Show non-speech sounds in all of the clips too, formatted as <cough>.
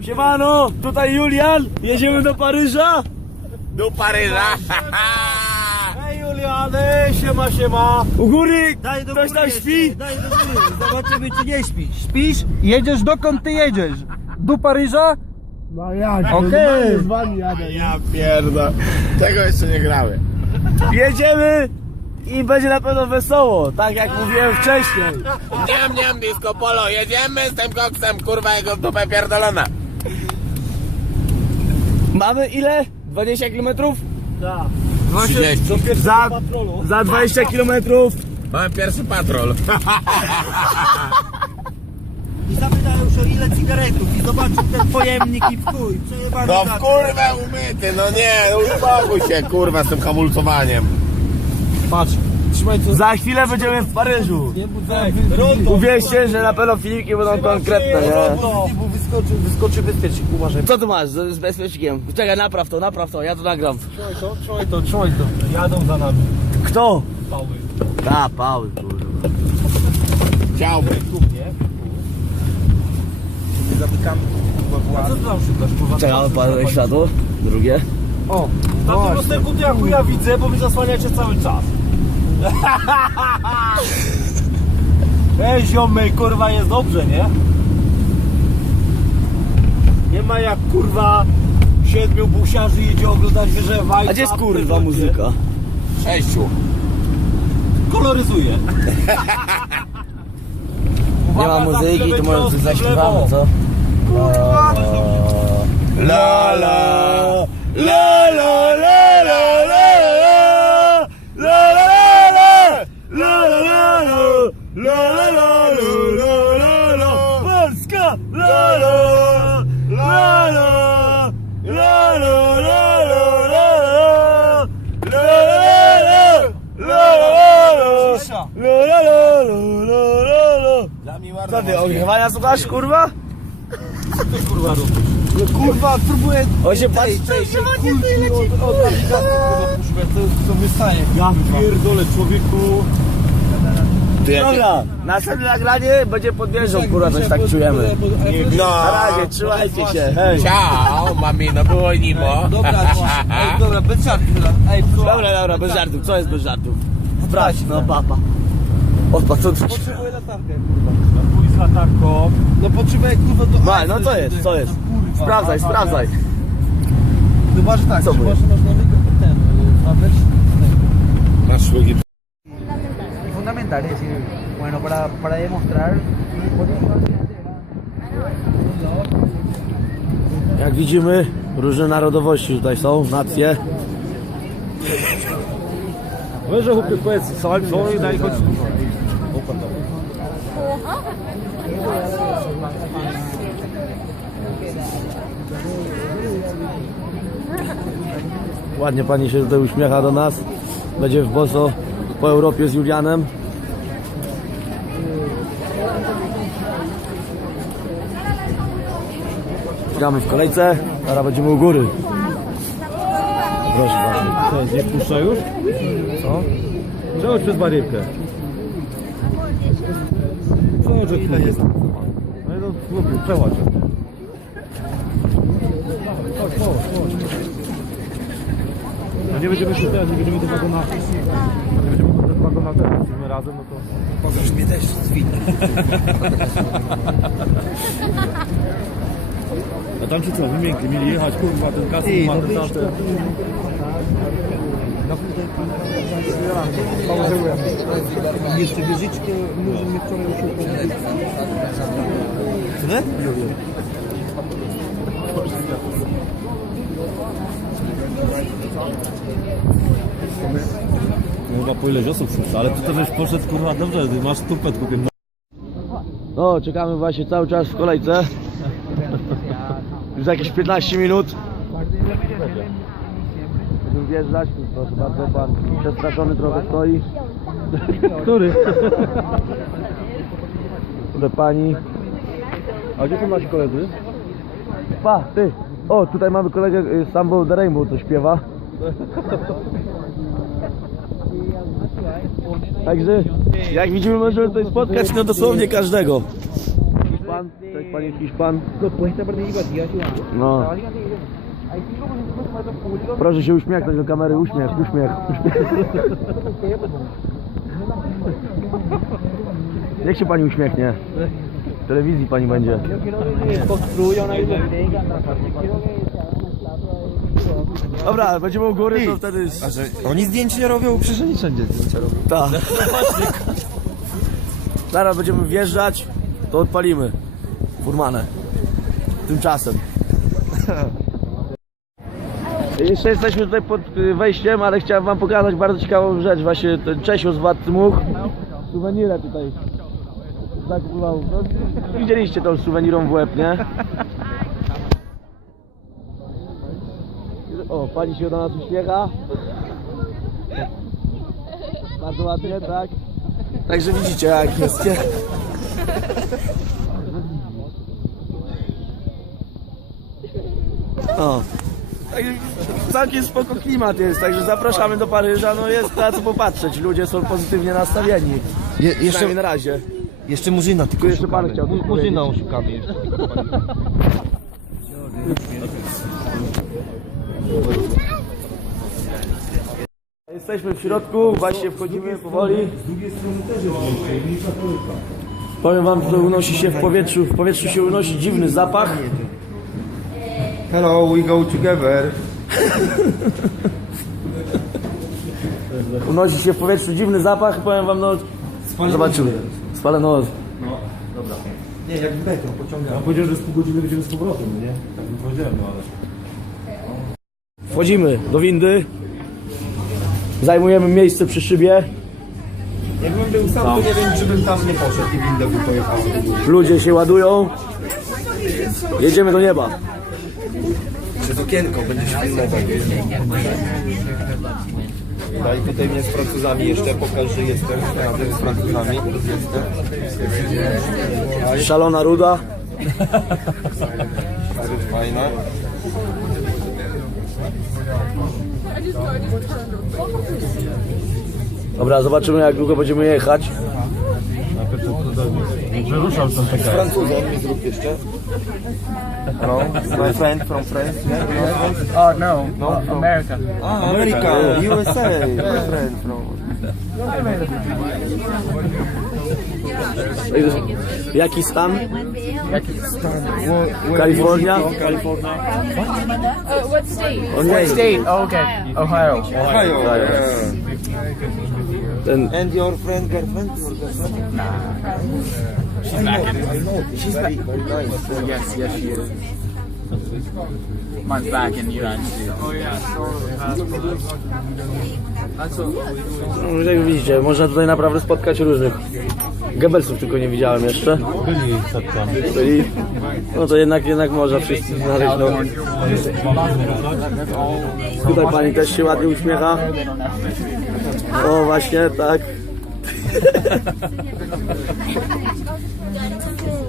Siemano, tutaj Julian, jedziemy do Paryża. Do Paryża! Hej Julian, ej, siema, siema. U góry Daj do ktoś tam jeszcze, śpi. Daj do góry, zobaczymy czy nie śpisz. Śpisz? Jedziesz dokąd ty jedziesz? Do Paryża? No jak? Okej. Z wami jadę. Ja pierdolę. Tego jeszcze nie grały. Jedziemy i będzie na pewno wesoło, tak jak mówiłem wcześniej. Niam, niam, disco polo, jedziemy z tym koksem, kurwa, jego dupę pierdolona. Mamy ile? 20 km? Tak. 30. Za, za 20 km Mamy pierwszy patrol. I zapytają się o ile cigaretów i zobaczył ten pojemnik i w. Przejebany No w kurwę umyty, no nie, uspokój się, kurwa, z tym hamulcowaniem. Patrz, trzymaj to. za chwilę będziemy w Paryżu. Rondo. Uwierzcie, że na pewno filmiki będą konkretne, nie? Wyskoczy, wyskoczy bezpiecznik, uważaj. Co tu masz z, z bezpiecznikiem? Czekaj, napraw to, napraw to, ja to nagram. Trzymaj to, trzymaj to, trzymaj to. Jadą za nami. Kto? Pały. Ta, Paul, kurwa. Chciałby. Tu mnie. Zamykamy. A co ty tam szukasz, kurwa? Czekaj, odpalę światło. Drugie. O, na tym to jak ja widzę, bo mi zasłaniacie cały czas. Ej ziomy, kurwa jest dobrze, nie? Nie ma jak kurwa siedmiu busiarzy jedzie oglądać wieżę Wajca. A gdzie jest kurwa muzyka? Sześciu. Koloryzuje. Nie ma muzyki, to może coś zaśpiewamy, co? Kurwa! La. La la la la Co ty, ogrywania słuchasz, kurwa? Co kurwa robisz? No kurwa, próbuję... O się patrz, Cześć, kulki od, od nawigacji kurwa puszczę, to, to wystaje. Ja pierdolę człowieku. Ty, Dobra, następne nagranie będzie pod wieżą, kurwa, coś tak czujemy. No. Na razie, trzymajcie się, hej. Ciao, mamino, było nimo. Dobra, <laughs> ej, dobra, bez żartów. Ej, Dobra, dobra, bez żartów, co jest bez żartów? Sprawdź, no papa. Odpad, co ty? Potrzebuję latarkę, kurwa. Latarką. No potrzebuję, kurwa, do... Wal, no co jest, co jest? Kurwa. Sprawdzaj, sprawdzaj. Chyba, że tak, Co chyba, że masz nowy ten, y, tablet. Masz szlugi. fundamental, es decir, bueno, para, para demostrar Jak widzimy, różne narodowości tutaj są, nacje. Weź, chłopie, powiedz, co, co i daj chodź. Ładnie pani się tutaj uśmiecha do nas. Będzie w boso po Europie z Julianem. Czekamy w kolejce, teraz będziemy u góry. Proszę bardzo. Nie wpuszcza już? Co? Przechodź przez barierkę. Przechodź, ile jest? No i no, chłopie, przechodź. Chodź, chodź, chodź. No nie będziemy się teraz, nie będziemy do wagona. Nie będziemy do wagona teraz, jesteśmy razem, no to... Pokaż mnie też A tam ci co, wymiękli, mieli jechać, kurwa, ten kasy, ma ten tamten. Jeszcze wieżyczkę, może wczoraj już Nie? Kurwa, po ileś osób wszyscy, ale ty to żeś poszedł, kurwa, dobrze, ty masz tupet kupiony. No, czekamy właśnie cały czas w kolejce. Już jakieś 15 minut. Będziemy wjeżdżać, proszę bardzo, pan przestraszony trochę stoi. <laughs> Który? Tutaj pani. A gdzie są nasi koledzy? Pa, ty. O, tutaj mamy kolegę y, Sambo the Rainbow, co śpiewa. Także, jak widzimy, możemy tutaj spotkać no dosłownie każdego. Pan, tak pani panie Hiszpan. No. Proszę się uśmiechnąć do kamery, uśmiech, uśmiech, uśmiech. Niech się pani uśmiechnie. W telewizji pani będzie. Dobra, będziemy u góry, to wtedy... A że oni zdjęć nie robią, przecież oni wszędzie zdjęcia robią. Tak. Zaraz będziemy wjeżdżać, to odpalimy. Furmanę. Tymczasem. Jeszcze jesteśmy tutaj pod y, wejściem, ale chciałem wam pokazać bardzo ciekawą rzecz. Właśnie ten Czesio z Wad Dmuch. Suwenirę tutaj zakupował. No, widzieliście tą suwenirą w łeb, nie? O, pani się do nas uśmiecha. Bardzo ładnie, tak? Także widzicie jak jest. O. Także Całkiem spoko klimat jest, także zapraszamy do Paryża, no jest na co popatrzeć, ludzie są pozytywnie nastawieni, Je, jeszcze, na razie. jeszcze Murzyna tylko jeszcze pan chciał Mu- Murzyna powiedzieć. szukamy jeszcze. Jesteśmy w środku, właśnie wchodzimy powoli. Powiem wam, że unosi się w powietrzu, w powietrzu się unosi dziwny zapach. Hello, we go together. Unosi się w powietrzu dziwny zapach, powiem wam, no... Zobaczymy. Spalenowy. Nie, jak w metro, pociągamy. Ja powiedziałem, że z pół godziny będziemy z powrotem, no nie? Tak bym powiedziałem, no ale... Wchodzimy do windy. Zajmujemy miejsce przy szybie. Jakbym był sam, to nie wiem, czy bym tam nie poszedł i windę by pojechał. Ludzie się ładują. Jedziemy do nieba. Przez okienko będziesz filmować. No i tutaj mnie z Francuzami jeszcze pokaż, że jestem razem z Francuzami. Jestem. Szalona ruda. Fajna. Dobra, zobaczymy jak długo będziemy jechać. Wyruszam tam taka. Francuzom mi zrób jeszcze. Hello, my friend from France. Yeah, you France? Oh, no. No, from- America. Ah, America, USA, my friend from... Jaki stan? Kalifornia? Uh, what state? What State. Oh, okay. Ohio. Ohio. Yeah. Ten, And your friend, girlfriend? Your girlfriend? She's back in. I know. She's very, very nice. Yes, yes, she is. Mine's back in United States. Oh, yeah. no, jak widzicie, można tutaj naprawdę spotkać różnych. Goebbelsów tylko nie widziałem jeszcze. Byli no to jednak, jednak można wszyscy znaleźć. No. Tutaj pani też się ładnie uśmiecha. O właśnie, tak.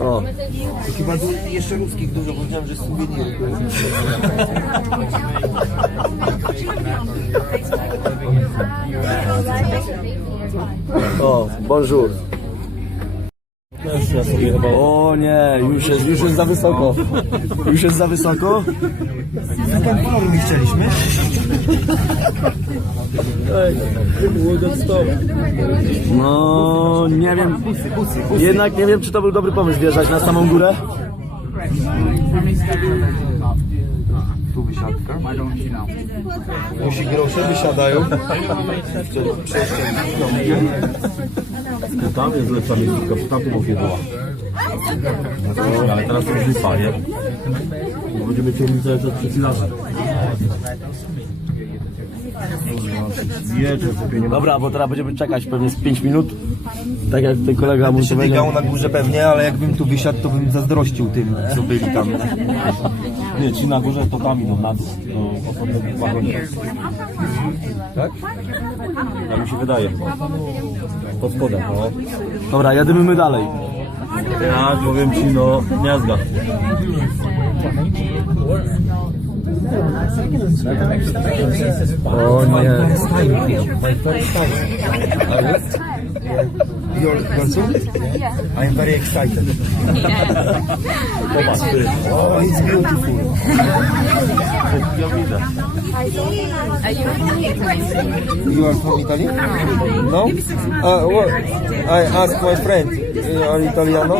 O, Chyba du- jeszcze ruskich dużo, powiedziałem, że suweniry. o, bonjour. Sobie chyba... O nie, już jest, już jest za wysoko. Już jest za wysoko. Ten kolor mi chcieliśmy. No, nie wiem. Jednak nie wiem, czy to był dobry pomysł wjeżdżać na samą górę. Tu. Musi grosze wysiadają. Tam jest lepsza miejscówka, bo tam to było wiedła. Ale teraz już lipa, nie? Bo będziemy ciągli cały czas ma. Dobra, bo teraz będziemy czekać pewnie z 5 minut. Tak jak ten kolega mówi, Się biegał na górze pewnie, ale jakbym tu wysiadł, to bym zazdrościł tym, co byli tam. Nie, ci na górze to tam idą na dół. Do osobnego wagonu. Tak? Tak mi się wydaje chyba. Pod spodem, no. Dobra, jadymy my dalej. Ja powiem ci, no, miazga. O nie. Your person? Yeah. I am very excited. Ty. Oh, it's beautiful. You are from Italy? No? Uh, what? I asked my friend, you are Italiano?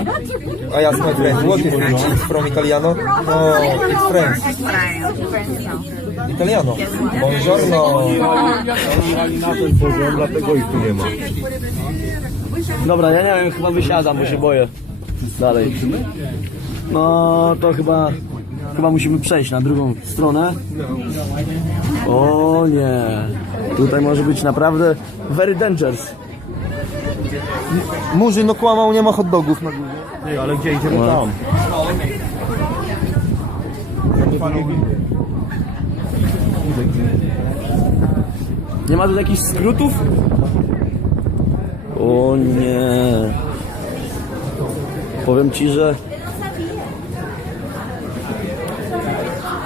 I asked my friend, what is it? It's from Italiano? No, it's French. Italiano. Buongiorno. Jechali na ten poziom, dlatego ich tu nie ma. Dobra, ja nie wiem, chyba wysiadam, bo się boję. Dalej. No to chyba, chyba musimy przejść na drugą stronę. O nie, tutaj może być naprawdę very dangerous. Murzyn no kłamał, nie ma hot dogów na górze. Ty, ale gdzie idziemy tam? Nie ma tu jakichś skrótów? O nie. Powiem ci, że...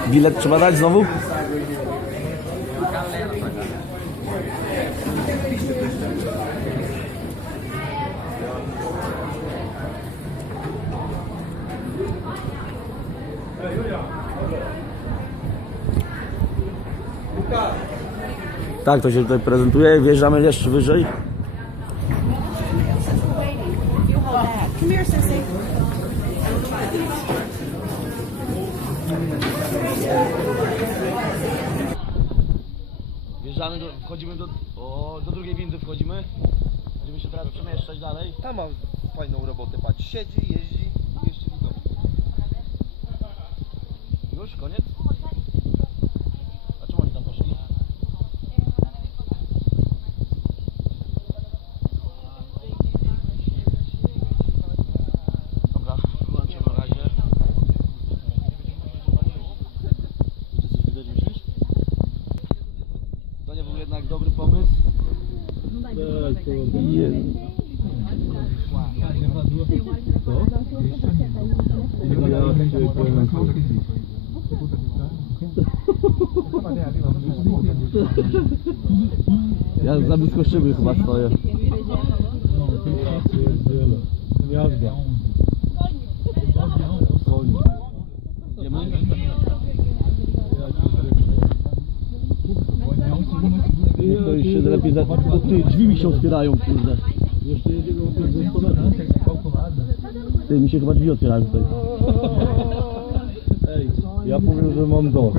Bilet trzeba dać znowu? Tak, to się tutaj prezentuje. Wjeżdżamy jeszcze wyżej. Wjeżdżamy, do, wchodzimy do, o, do drugiej windy wchodzimy. Będziemy się teraz przemieszczać dalej. Tam ma fajną robotę, patrz. Siedzi, jeździ i jeszcze widzą. Już, koniec? A czemu oni tam poszli? Dobra, wyłączę na razie. Czy coś widać, myślisz? To nie był jednak dobry pomysł. Ja za blisko szyby chyba stoję. Idziemy? To już się lepiej za... O ty, drzwi mi się otwierają, kurde. Ty, mi się chyba drzwi otwierają tutaj. Ja powiem, że mam do.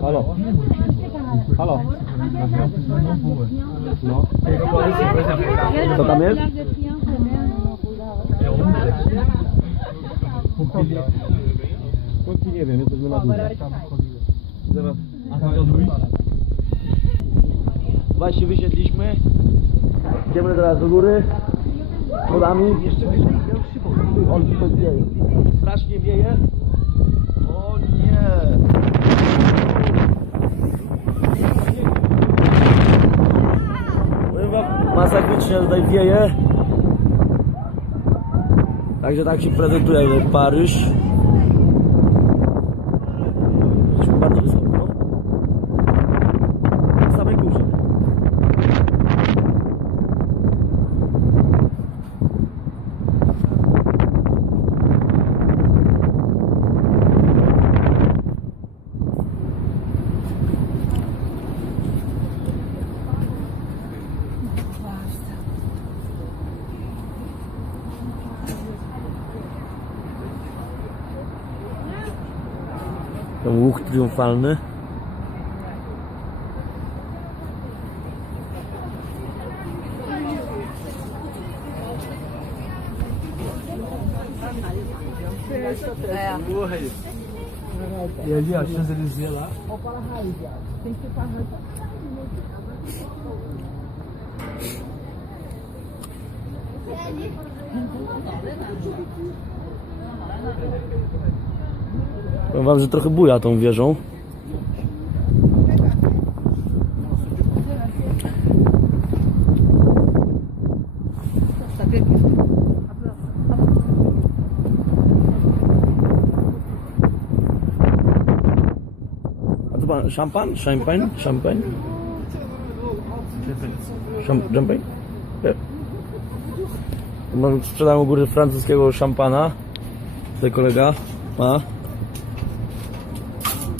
Halo? Halo? No. Co tam jest? Póki nie wiem, jesteśmy na górze. Zaraz. Właśnie wysiedliśmy. Idziemy teraz do góry. Schodami. Jeszcze wyżej. On wieje. Strasznie wieje. O nie. Powiem wam, Masakrycznie tutaj wieje. Także tak się prezentuje Paryż. né? É. E ali, ó, Champs-Élysées lá. Tem que ficar Powiem wam, że trochę buja tą wieżą. A to pan szampan? Szampan? Szampan? Szam- Champagne? Nie. Mam sprzedałem u góry francuskiego szampana. Tutaj kolega ma.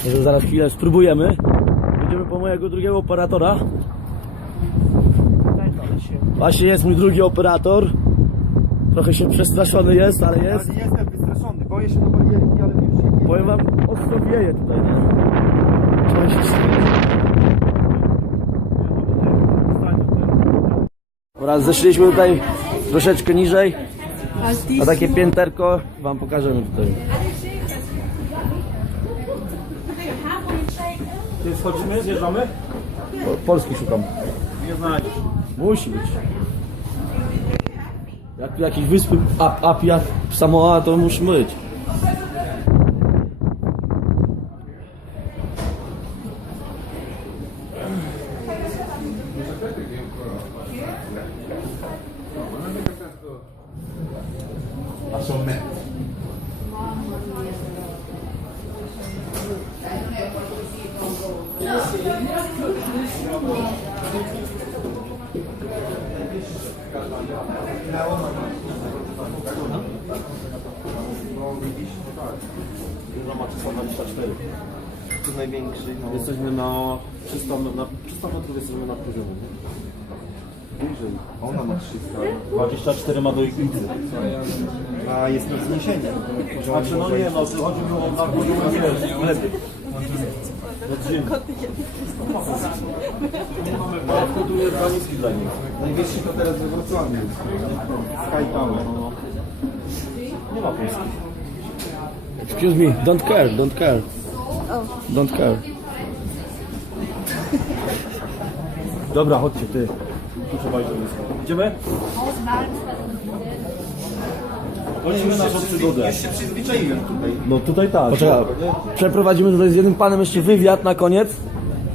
Także zaraz chwilę spróbujemy. Będziemy po mojego drugiego operatora. Właśnie jest mój drugi operator. Trochę się przestraszony jest, ale jest. Nie jestem wystraszony, boję się do barierki, ale już jak Powiem wam, ostro wieje tutaj, się Oraz zeszliśmy tutaj troszeczkę niżej. A takie pięterko wam pokażemy tutaj. Ty schodzimy, zjeżdżamy? Po, Polski szukam. Nie znajdziesz. Musi być. Jak tu jakieś wyspy Ap- Apia, Samoa, to musi być. Dużo ma 324. to największy, no. Jesteśmy na 300, na 300 metrów jesteśmy na poziomie. Bliżej. Ona ma 300. 24 ma do Iglicy. A jest na wzniesienie. Znaczy no nie no, chodzi mi o na poziomie lepiej. Mamy tu jest za niski dla nich. Najwyższy to teraz we Wrocławiu. Sky Tower. Nie ma Polski. Excuse me, don't care, don't care. Don't care. Dobra, chodźcie ty. Tu trzeba iść do. Idziemy? Chodźmy na naszą przygodę. Już się przyzwyczaiłem tutaj. No tutaj tak. Poczekaj, przeprowadzimy tutaj z jednym panem jeszcze wywiad na koniec.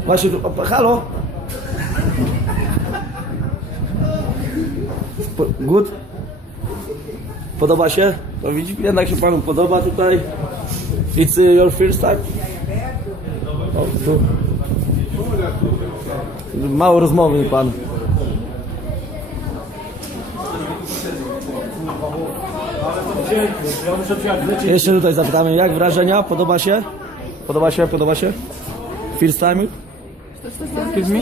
Właśnie tu, o, halo? Po, good? Podoba się? To widzi, jednak się panu podoba tutaj. It's uh, your first time? O, tu. Mało rozmowy pan. Jeszcze tutaj zapytamy, jak wrażenia? Podoba się? Podoba się? Podoba się? First time? Excuse me?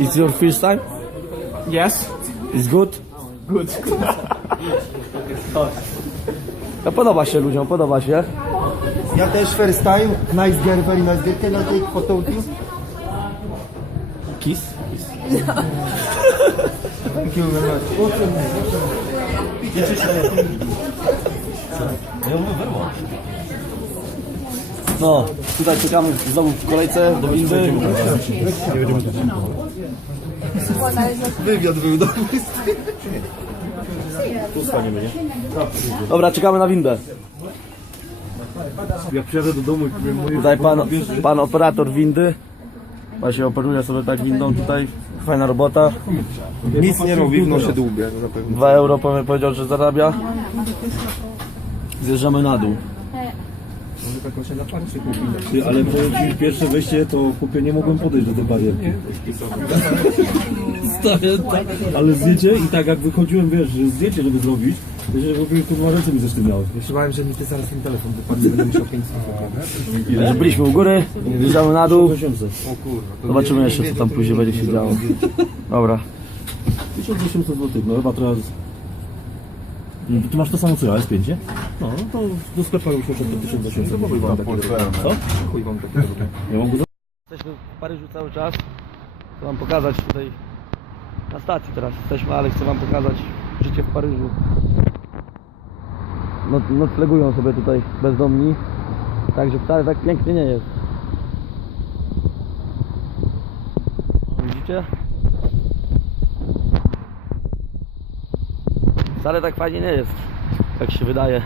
It's your first time? Yes. It's good? Good. No, podoba się ludziom, podoba się. Ja też first time. Nice girl, very nice girl. Can I take photo with you? Kiss? Thank you very much. <laughs> No, tutaj czekamy znowu w kolejce do windy. Wywiad był do Tu staniemy, nie? Dobra, czekamy na windę. Jak przyjadę do domu i powiem moje Tutaj pan, pan operator windy. Właśnie operuje sobie tak windą tutaj. Fajna robota. Nic nie robi w nosie dłubie, na pewno. 2 euro powie- powiedział, że zarabia. Zjeżdżamy na dół. Ty, ale powiem ci, pierwsze wejście to chłopie nie mogłem podejść do tej barierki. <laughs> Ale zdjęcie i tak jak wychodziłem, wiesz, że zdjęcie żeby zrobić, to się chłopie kurwa ręce mi zesztywniały. Myślałem, że mi ty zaraz ten telefon wypadnie, będę musiał 5 Także byliśmy u góry, zjeżdżamy na dół. 1800. Zobaczymy jeszcze co tam później będzie się działo. Dobra. 1800 zł, no chyba teraz... Mm, Ty masz to samo co ja, S5, nie? No, no to do sklepu już muszę po 1800. Co? Chuj wam takie robię. Ja mam go. Jesteśmy w Paryżu cały czas. Chcę wam pokazać tutaj na stacji teraz jesteśmy, ale chcę wam pokazać życie w Paryżu. No, noclegują sobie tutaj bezdomni. Także wcale tak pięknie nie jest. Widzicie? Wcale tak fajnie nie jest, jak się wydaje.